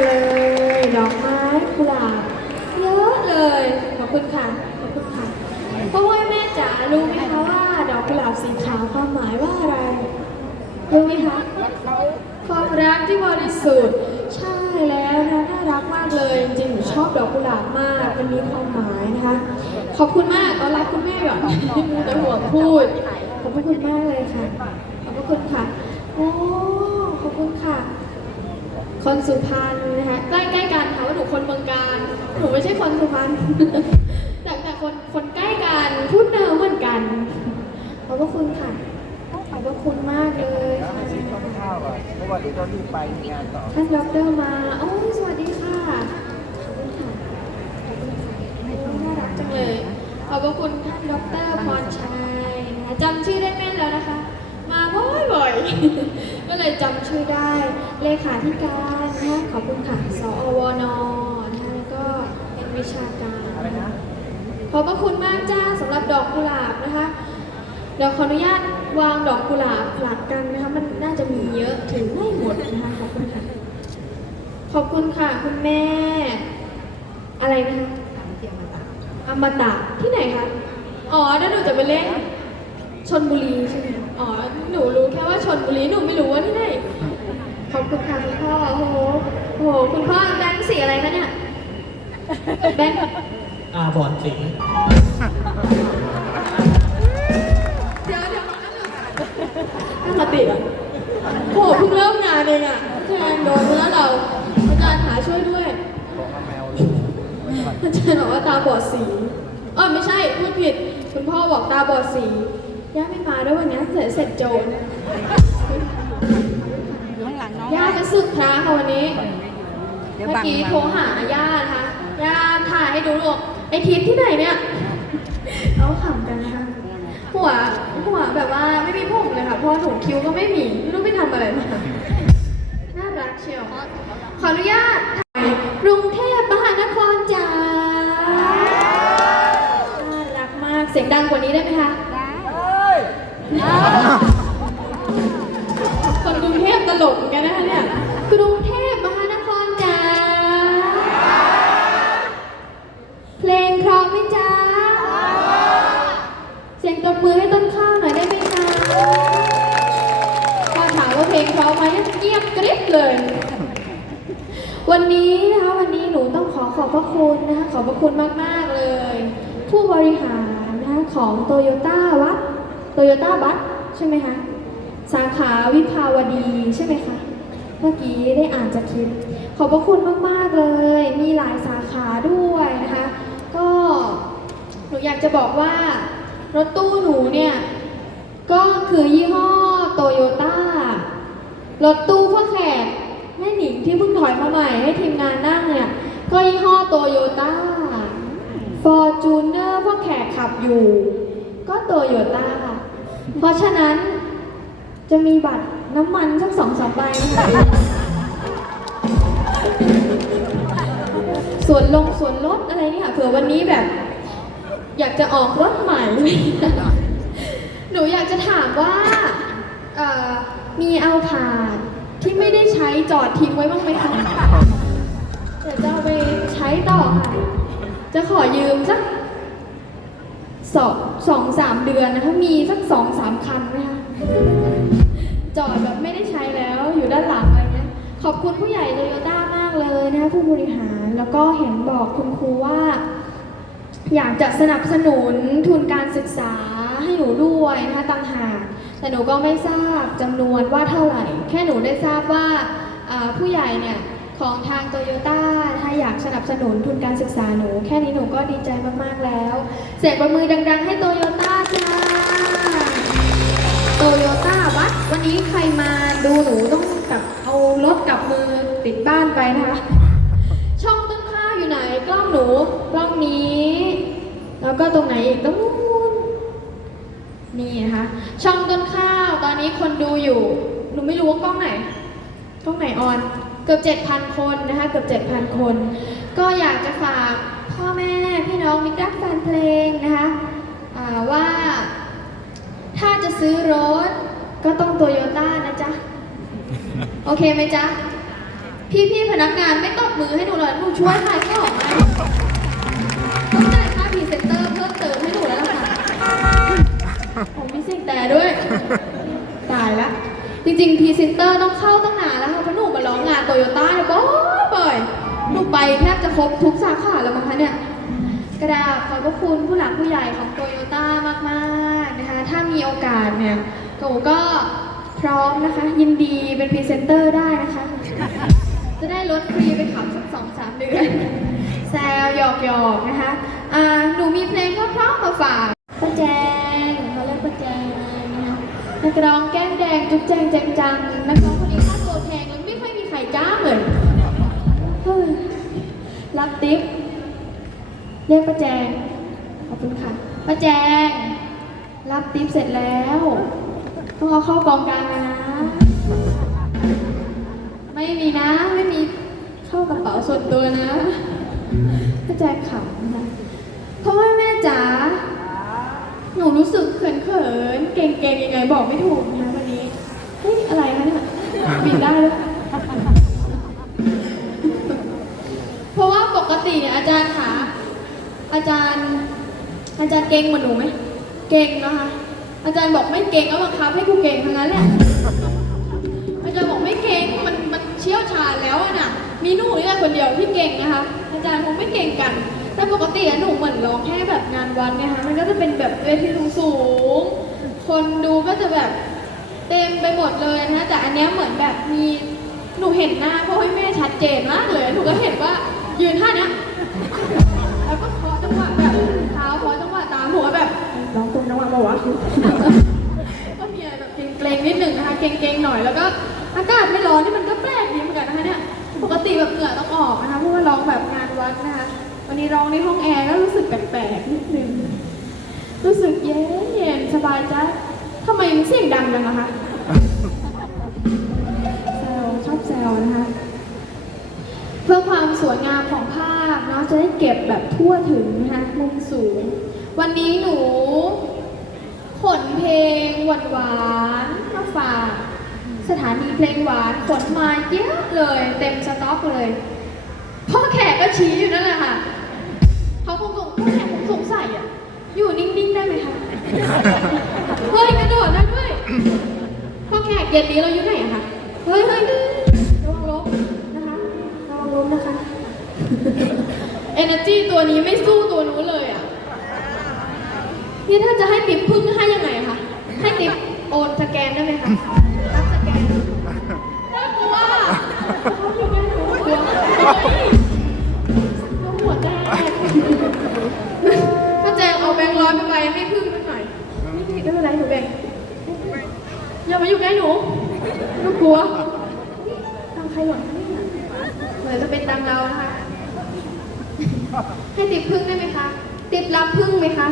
เลย ดอกไม้กุหลาบเยอะเลย ขอบคุณค่ะ ขอบคุณค่ะเพราะว่าแม่จ๋ารู้ไหมคะว่าดอกกุหลาบสีขาวความหมายว่าอะไร รู้ไหมคะ ความรักที่บริสุทธิ์ ใช่แล้วนะน่ารักมากเลย จริงๆหนูชอบดอกกุหลาบมาก มันมีความหมายนะคะ ขอบคุณมากตอนรับคุณแม่ก่อนแต่ห่วงพูด ขอบพระคุณมากเลยค่ะ ขอบพระคุณค่ะ โอ้ขอบคุณค่ะ คนสุพรรณนะคะใกล้ๆกันค่ะว่าหนูคนเมืองการหนูไม่ใช่คนสุพรรณแต่แต่คนคนใกล้กันพูดเดิมเหมือนกันขอบพระคุณค่ะขอบพระคุณมากเลยค่ะต้นข้าวอะเพราะว่าเดี๋ยวต้องรีบไปงานต่อท่านดอกเตอรมาโอ้สวัสดีค่ะขอบคุณค่ะขอบคุณค่ะน่ารักจังเลยขอบพระคุณท่านดอกเตอรพรชัยนะคะจำชื่อได้แม่นแล้วนะคะ มาบ่อยๆ ก็เลยจำชื่อได้ เลขาธิการนะขอบคุณค่ะสอวนนะคะแล้วก็เป็นวิชาการอะไรนะขอบพระคุณมากจ้าสำหรับดอกกุหลาบนะคะ เดี๋ยวขออนุญาตวางดอกกุหลาบผลัดกันนะคะมันน่าจะมีเยอะถึงไม่หมดนะคะขอบคุณค่ะขอบคุณค่ะคุณแม่ อะไรนะคะอมตะที่ไหนคะ อ๋อแล้วหนูจะไปเล่นชนบุรีใช่ไหม อ๋อ หนูรู้แค่ว่าชนบุรี หนูไม่รู้ว่าที่ไหน ขอบคุณค่ะคุณพ่อ โอ้โหโอ้โห คุณพ่อแบงค์สีอะไรคะเนี่ย แบงค์อาบอนสีเดี๋ยวเดี๋ยวตั้งสติอะโหเพิ่งเริ่มงานเองอะแทนโดนไปแล้วเราอาจารย์หาช่วยด้วยบอกว่าแมวอาจารย์บอกว่าตาบอดสีเออไม่ใช่พูดผิด คุณพ่อบอกตาบอดสี ย่าไม่มาด้วยวันนี้เสร็จเสร็จโจรอยู่ข้างหลังน้องย่าจะสึกพระค่ะวันนี้ เดี๋ยวเมื่อบังกี้บังโทรหาย่านะคะย่าถ่ายให้ดูลูกไอทิศที่ไหนเนี่ยเขาขำกันนะคะหัวหัวแบบว่าไม่มีผมเลยค่ะเพราะหนูคิ้วก็ไม่มีไม่รู้ไปทำอะไรมาน่ารักเชียวขออนุญาตถ่ายกรุงเทพมหานครจ้าน่ารักมากเสียงดังกว่านี้ได้ไหมคะ วันนี้นะคะวันนี้หนูต้องขอขอบพระคุณนะคะขอบพระคุณมาก ๆ เลย ผู้บริหารนะคะของโตโยต้าวัดโตโยต้าบัสใช่ไหมคะสาขาวิภาวดีใช่ไหมคะเมื่อกี้ได้อ่านจากคลิปขอบพระคุณมาก ๆ เลย มีหลายสาขาด้วยนะคะ ก็หนูอยากจะบอกว่ารถตู้หนูเนี่ย ก็คือยี่ห้อโตโยต้ารถตู้พ่อแขกแม่หนิง ที่เพิ่งถอยมาใหม่ให้ทีมงานนั่งเนี่ยก็ยี่ห้อโตโยต้าฟอร์จูเนอร์พ่อแขกขับอยู่ ก็โตโยต้าเพราะฉะนั้นจะมีบัตรน้ำมันสักสองสามใบนะคะส่วนลงส่วนลดอะไรนี่ค่ะเผื่อวันนี้แบบ อยากจะออกรถใหม่ หนูอยากจะถามว่ามีเอาผ่าน ที่ไม่ได้ใช้จอดทิ้งไว้บ้างไหมคะเดี๋ยวจะเอาไปใช้ต่อค่ะ จะขอยืมสักสองสองสามเดือนนะคะ มีสักสองสามคันไหมคะ จอดแบบไม่ได้ใช้แล้วอยู่ด้านหลังอะไรเงี้ย ขอบคุณผู้ใหญ่โตโยต้ามากเลยนะคะผู้บริหาร แล้วก็เห็นบอกคุณครูว่า อยากจะสนับสนุนทุนการศึกษาให้หนูด้วยนะคะต่างหาก แต่หนูก็ไม่ทราบจำนวนว่าเท่าไหร่ แค่หนูได้ทราบว่าอ่าผู้ใหญ่เนี่ยของทางโตโยต้าถ้าอยากสนับสนุนทุนการศึกษาหนู แค่นี้หนูก็ดีใจมากๆแล้ว เสียงประมือดังๆ ให้โตโยต้าค่ะโตโยต้าบัสวันนี้ใครมาดูหนูต้องกลับเอารถกลับมือติดบ้านไปนะคะ ช่องต้นข้าวอยู่ไหนกล้องหนูกล้องนี้ แล้วก็ตรงไหนอีกตรงนู้น นี่นะคะ ช่องต้นข้าวตอนนี้คนดูอยู่หนูไม่รู้ว่ากล้องไหนกล้องไหนออนเกือบ 7,000 คนนะคะเกือบ 7,000 คน ก็อยากจะฝากพ่อแม่พี่น้องมิตรรักแฟนเพลงนะคะอ่าว่าถ้าจะซื้อรถก็ต้องโตโยต้านะจ๊ะ โอเคไหมจ๊ะพพี่พี่ๆพนักงานไม่ตบมือให้หนูเลยหนูช่วยขายของไหมต้อง ริงๆพรีเซนเตอร์ต้องเข้าตั้งนานแล้วค่ะเพราะหนูมาร้องงานโตโยต้าเนี่ยบ่อยบ่อยหนูไปแทบจะครบทุกสาขาแล้วมั้งคะเนี่ยกระดาษขอบพระคุณผู้หลักผู้ใหญ่ของโตโยต้ามากๆนะคะถ้ามีโอกาสเนี่ยหนูก็พร้อมนะคะ ยินดีเป็นพรีเซนเตอร์ได้นะคะ จะได้ลดฟรีไปขับสักสองสามเดือนแซวหยอกหยอกนะคะอ่าหนูมีเพลงเพราะๆมาฝากป้าแจงเขาเรียกป้าแจงนะคะนักร้องแก้มแด งจุ๊บแจงแจงจังนักร้องคนนี้ค่าตัวแพงแล้วไม่ค่อยมีใครจ้างเลยเฮ้ยรับติ๊บเรียกป้าแจงขอบคุณค่ะป้าแจง รับติ๊บเสร็จแล้วต้องเอาเข้ากองกลางนะ ไม่มีนะไม่มีเข้ากระเป๋าส่วนตัวนะป้าแจงขำนะเพราะว่าแม่จ๋าหนูรู้สึกเขินๆเก่งๆยังไงบอกไม่ถูกนะ อะไรคะเนี่ยบินได้ด้วยเพราะว่าปกติเนี่ยอาจารย์ขาอาจารย์ อาจารย์เก่งเหมือนหนูไหมเก่งนะคะ อาจารย์บอกไม่เก่งก็บังคับให้กูเก่งทั้งนั้นแหละอาจารย์บอกไม่เก่งมันมันเชี่ยวชาญแล้วอะน่ะ มีหนูนี่แหละคนเดียวที่เก่งนะคะ อาจารย์คงไม่เก่งกัน แต่ปกติอะหนูเหมือนร้องแค่แบบงานวัดเนี่ยค่ะมันก็จะเป็นแบบเวทีสูงๆคนดูก็จะแบบ เต็มไปหมดเลยนะแต่อันเนี้ยเหมือนแบบมีหนูเห็นหน้าพ่อให้แม่ชัดเจนมากเลยหนูก็เห็นว่ายืนท่าเนี้ยแล้วก็เคาะจังหวะแบบเท้าเคาะจังหวะตามหัวแบบร้องตรงจังหวะปะวะก็มีอะไรแบบเกรงๆนิดหนึ่งนะคะเกรงๆหน่อยแล้วก็อากาศไม่ร้อนนี่มันก็แปลกดีเหมือนกันนะคะเนี่ยปกติแบบเหงื่อต้องออกนะคะเพราะว่าร้องแบบงานวัดนะคะวันนี้ร้องในห้องแอร์ก็รู้สึกแปลกๆนิดนึงรู้สึกเย็นเย็นสบายใจ ทำไมมันเสียงดังจังนะคะแซวชอบแซวนะคะ เพื่อความสวยงามของภาพเนาะจะได้เก็บแบบทั่วถึงนะคะมุมสูง วันนี้หนูขนเพลงหวานหวานมาฝากสถานีเพลงหวานขนมาเยอะเลย เต็มสต็อกเลยพ่อแขกก็ชี้อยู่นั่นแหละค่ะเขาคงสงพ่อแขกคงสงสัยอะ อยู่นิ่งๆได้ไหมคะ เฮ้ยกระโดดได้ด้วยพ่อแขกเย็นนี้เราอยู่ไหนอะคะ เฮ้ยเฮ้ยระวังล้มนะคะระวังล้มนะคะ Energy ตัวนี้ไม่สู้ตัวนู้นเลยอะนี่ถ้าจะให้ติปพึ่งให้ยังไงอะคะ ให้ติปโอนสแกนได้ไหมคะ รับสแกนน่ากลัวเขาอยู่ใกล้ ไปไปให้พึ่งสักหน่อยไม่ผิดไม่เป็นไรหนูแบ่งอย่ามาอยู่ใกล้หนูหนูกลัวทำใครหล่นคะเนี่ยเหมือนจะเป็นดังเรานะคะให้ติปพึ่งได้ไหมคะ ติปรับพึ่งไหมคะ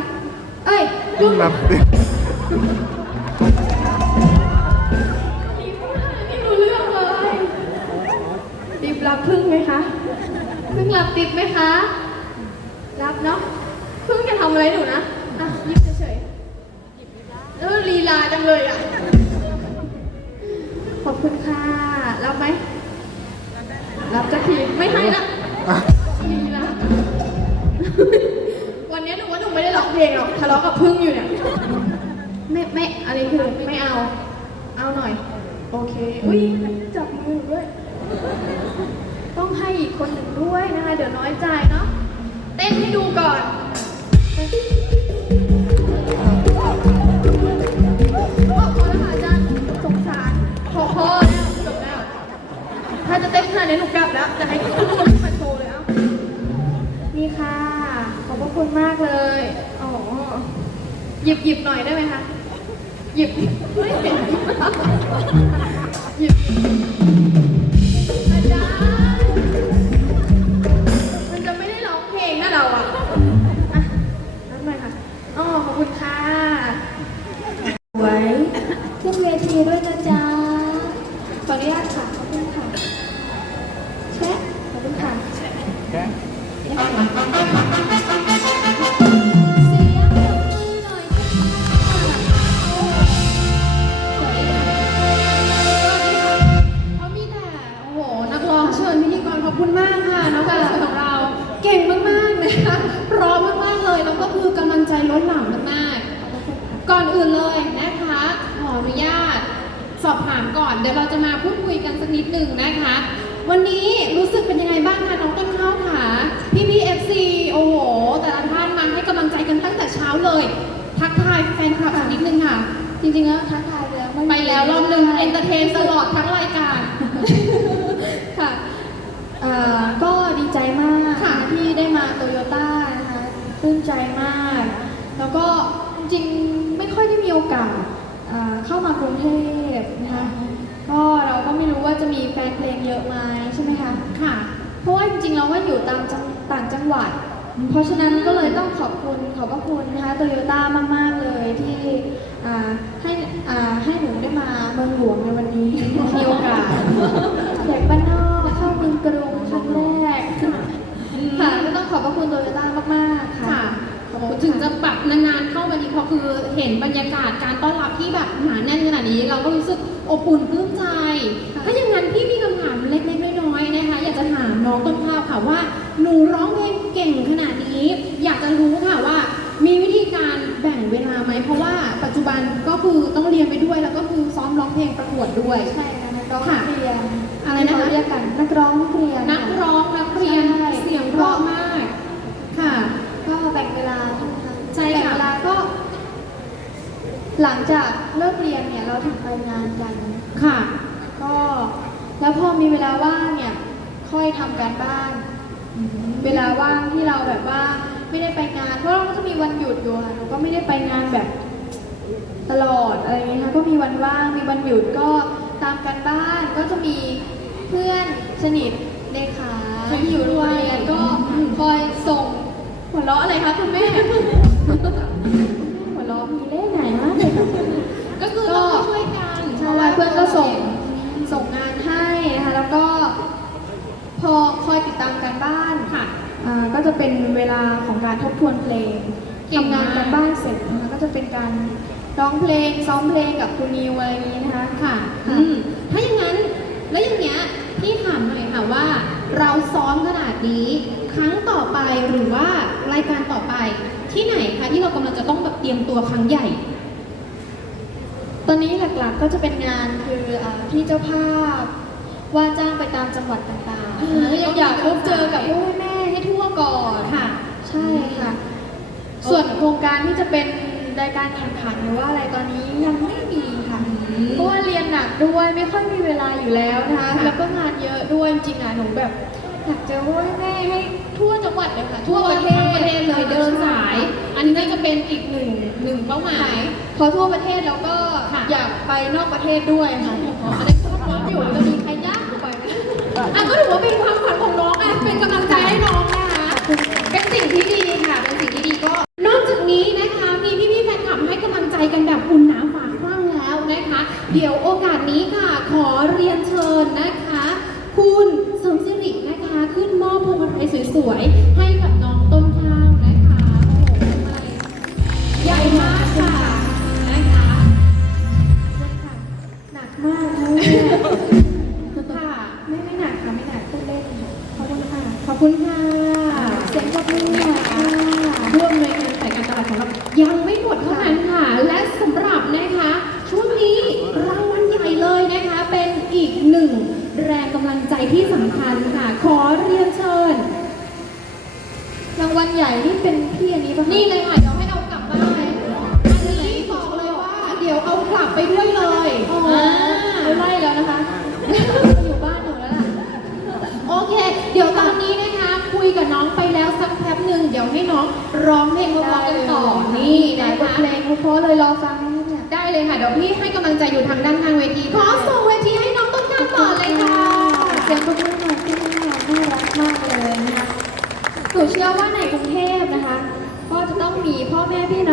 เอ้ยพึ่งรับดิไม่รู้เรื่องเลยติปรับพึ่งไหมคะ พึ่งรับติปไหมคะ รับเนาะ พึ่งจะทำอะไรหนูนะอะยิบเฉยๆ เออลีลาจังเลยอะ ขอบคุณค่ะ รับไหม รับสักทีไม่ให้ละลีลา วันนี้หนูว่าหนูไม่ได้ร้องเพลงหรอกทะเลาะกับพึ่งอยู่เนี่ย ไม่ไม่อะไรคือไม่เอา เอาหน่อย โอเค อุ้ยจับมือด้วย ต้องให้อีกคนหนึ่งด้วยนะคะ เดี๋ยวน้อยใจเนาะ เต้นให้ดูก่อน หยิบหยิบหน่อยได้ไหมคะ หยิบไม่เห็น เดี๋ยวเราจะมาพูดคุยกันสักนิดหนึ่งนะคะ วันนี้รู้สึกเป็นยังไงบ้างคะน้องต้นข้าวค่ะพี่พี่เอฟซีโอ้โห แต่ละท่านมาให้กำลังใจกันตั้งแต่เช้าเลย ทักทายแฟนคลับสักนิดนึงค่ะ จริงๆแล้วทักทายไปแล้วม่มีไปแล้วรอบหนึ่งเอนเตอร์เทนตลอดทั้งรายการค่ะเอ่อก็ดีใจมากค่ะที่ได้มาโตโยต้านะคะปลื้มใจมาก แล้วก็จริงๆไม่ค่อยได้มีโอกาส เอ่อเข้ามากรุงเทพนะคะก็เราก็ไม่รู้ว่าจะมีแฟนเพลงเยอะไหมใช่ไหมคะค่ะ เพราะว่าจริงๆเราก็อยู่ตามจังต่างจังหวัด เพราะฉะนั้นก็เลยต้องขอบคุณขอบพระคุณนะคะโตโยต้ามาก ๆ เลยที่อ่าให้อ่าให้หนูได้มาเมืองหลวงในวันนี้มีโอกาสเด็กบ้านนอกเข้าเมืองกรุงครั้งแรกค่ะก็ต้องขอบพระคุณโตโยต้ามากๆค่ะค่ะโอ้โหถึงจะแบบนานๆเข้ามาดี พอคือเห็นบรรยากาศการต้อนรับที่แบบหนาแน่นขนาดนี้ เราก็รู้สึกอบอุ่นปลื้มใจค่ะถ้าอย่างนั้นพี่มีคำถามเล็กๆน้อยๆนะคะ อยากจะถามน้องต้นข้าวค่ะว่าหนูร้องเพลงเก่งขนาดนี้ อยากจะรู้ค่ะว่า มีวิธีการแบ่งเวลาไหมเพราะว่าปัจจุบันก็คือต้องเรียนไปด้วย แล้วก็คือซ้อมร้องเพลงประกวดด้วย ใช่ค่ะนักร้องค่ะนักเรียนอะไรนะคะที่เขาเรียกกันนักร้องนักเรียนนักร้องนักเรียน ใช่ เสียงเพราะมาก ค่ะ ก็แบ่งเวลาใช่ไหมคะ ใช่ แบ่ง ค่ะ เวลาก็ หลังจากเลิกเรียนเนี่ยเราถึงไปงานกัน ค่ะ ก็แล้วพอมีเวลาว่างเนี่ยค่อยทำการบ้าน เวลาว่างที่เราแบบว่าไม่ได้ไปงานเพราะเราก็จะมีวันหยุดอยู่ค่ะหนูก็ไม่ได้ไปงานแบบตลอดอะไรอย่างเงี้ยค่ะก็มีวันว่างมีวันหยุดก็ตามการบ้านก็จะมีเพื่อนสนิทเลขาที่อยู่ด้วยแล้วก็คอยส่งหัวเราะอะไรคะคุณแม่ กเลยค่ะก็คือต้องช่วยกันเพราะว่าเพื่อนก็ส่งส่งงานให้นะคะแล้วก็ พอคอยติดตามการบ้านค่ะอ่าก็จะเป็นเวลาของการทบทวนเพลงเก่งทำงามานกการบ้านเสร็จนะคะก็จะเป็นการร้องเพลงซ้อมเพลงกับคุณนิวอะไรอย่างนี้นะคะค่ะค่ะอืมถ้าอย่างนั้นแล้วอย่างเงี้ยพี่ถามหน่อยค่ะว่า เราซ้อมขนาดนี้ ครั้งต่อไปหรือว่ารายการต่อไปที่ไหนคะที่เรากำลังจะต้องแบบเตรียมตัวครั้งใหญ่ ตอนนี้หลักๆก็จะเป็นงานคืออาที่เจ้าภาพว่าจ้างไปตามจังหวัดต่างๆอืมนะคะอยากพบเจอกับพ่อแม่ให้ทั่วก่อนค่ะ ใช่ค่ะ ส่วนโครงการที่จะเป็นรายการแข่งขันหรือว่าอะไรตอนนี้ยังไม่มีค่ะอืมเพราะว่าเรียนหนักด้วยไม่ค่อยมีเวลาอยู่แล้วนะคะ ค่ะแล้วก็งานเยอะด้วยจริงๆอะหนูแบบอยากเจอพ่อแม่ให้ ทั่วจังหวัดเลยค่ะ ทั่วประเทศทั้งเลยเดินสาย อันนี้ก็จะเป็นอีกหนึ่งหนึ่งเป้าหมายพอทั่วประเทศแล้วก็ค่ะอยากไปนอกประเทศด้วยค่ะอ๋ออันนี้ก็พร้อมอยู่จะมีใครยากเข้าไปไหมอะก็ถือว่าเป็นความฝันของน้องอะเป็นกำลังใจให้น้องนะคะเป็นสิ่งที่ดีค่ะ เป็นสิ่งที่ดีก็ นอกจากนี้นะคะ มีพี่ๆแฟนคลับให้กำลังใจกันแบบอุ่นหนาฝาคลั่งแล้วนะคะ เดี๋ยวโอกาสนี้ ค่ะไม่ไม่หนักค่ะไม่หนักพูดเล่นค่ะขอบคุณค่ะขอบคุณค่ะเสียงปรบมือหน่อยค่ะร่วมในงานสายการตลาดของเรายังไม่หมดเท่านั้นค่ะ และสำหรับนะคะ ช่วงนี้รางวัลใหญ่เลยนะคะ เป็นอีกหนึ่งแรงกำลังใจที่สำคัญค่ะ ขอเรียนเชิญรางวัลใหญ่นี่เป็นพี่อันนี้ปะคะนี่เลยค่ะเดี๋ยวให้เอากลับบ้านอันนี้บอกเลยว่า เดี๋ยวเอากลับไปด้วยเลยอ๋อ ไม่ไล่แล้วนะคะ อยู่บ้านหนูแล้วล่ะ โอเค เดี๋ยวตอนนี้นะคะ คุยกับน้องไปแล้วสักแป๊บหนึ่งเดี๋ยวให้น้องร้องเพลงเพราะๆกันต่อ นี่ไหนนะบทคะเพลงเพราะๆเลยรอฟังนี่เนี่ย ได้เลยค่ะ เดี๋ยวพี่ให้กำลังใจอยู่ทางด้านทางเวที ขอส่งเวทีให้น้องต้นข้าวต่อเลยค่ะ เสียงปรบมือหน่อยที่น่ารักน่ารักมากเลยนะคะหนูเชื่อว่าในกรุงเทพนะคะ ก็จะต้องมีพ่อแม่พี่น้อง